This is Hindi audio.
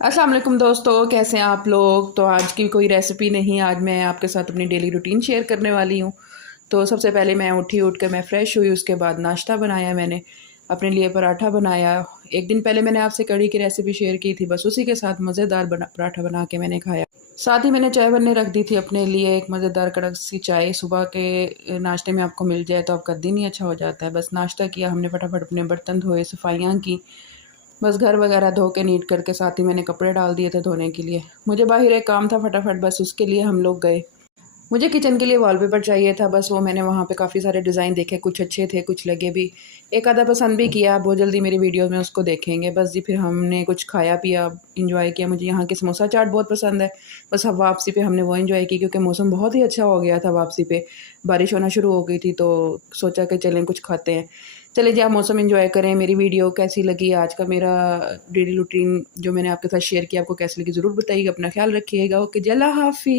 अस्सलाम वालेकुम दोस्तों, कैसे हैं आप लोग। तो आज की कोई रेसिपी नहीं, आज मैं आपके साथ अपनी डेली रूटीन शेयर करने वाली हूँ। तो सबसे पहले मैं उठ कर मैं फ़्रेश हुई, उसके बाद नाश्ता बनाया मैंने अपने लिए, पराठा बनाया। एक दिन पहले मैंने आपसे कढ़ी की रेसिपी शेयर की थी, बस उसी के साथ मज़ेदार पराठा बना के मैंने खाया। साथ ही मैंने चाय बनने रख दी थी अपने लिए, एक मज़ेदार कड़क सी चाय। सुबह के नाश्ते में आपको मिल जाए तो आपका दिन ही अच्छा हो जाता है। बस नाश्ता किया हमने, फटाफट अपने बर्तन धोए, सफाइयाँ की, बस घर वगैरह धो के नीट करके, साथ ही मैंने कपड़े डाल दिए थे धोने के लिए। मुझे बाहर एक काम था फटाफट, बस उसके लिए हम लोग गए। मुझे किचन के लिए वॉलपेपर चाहिए था, बस वो मैंने वहाँ पे काफ़ी सारे डिज़ाइन देखे, कुछ अच्छे थे, कुछ लगे भी, एक आधा पसंद भी किया। बहुत जल्दी मेरी वीडियो में उसको देखेंगे। बस जी, फिर हमने कुछ खाया पिया, इंजॉय किया। मुझे यहाँ की समोसा चाट बहुत पसंद है। बस अब वापसी पे हमने वो इंजॉय की, क्योंकि मौसम बहुत ही अच्छा हो गया था। वापसी पे बारिश होना शुरू हो गई थी, तो सोचा कि चलें कुछ खाते हैं। चलिए जी, आप मौसम एंजॉय करें। मेरी वीडियो कैसी लगी, आज का मेरा डेली रूटीन जो मैंने आपके साथ शेयर किया, आपको कैसी लगी ज़रूर बताइएगा। अपना ख्याल रखिएगा। ओके जी, अल्लाह हाफ़िज़।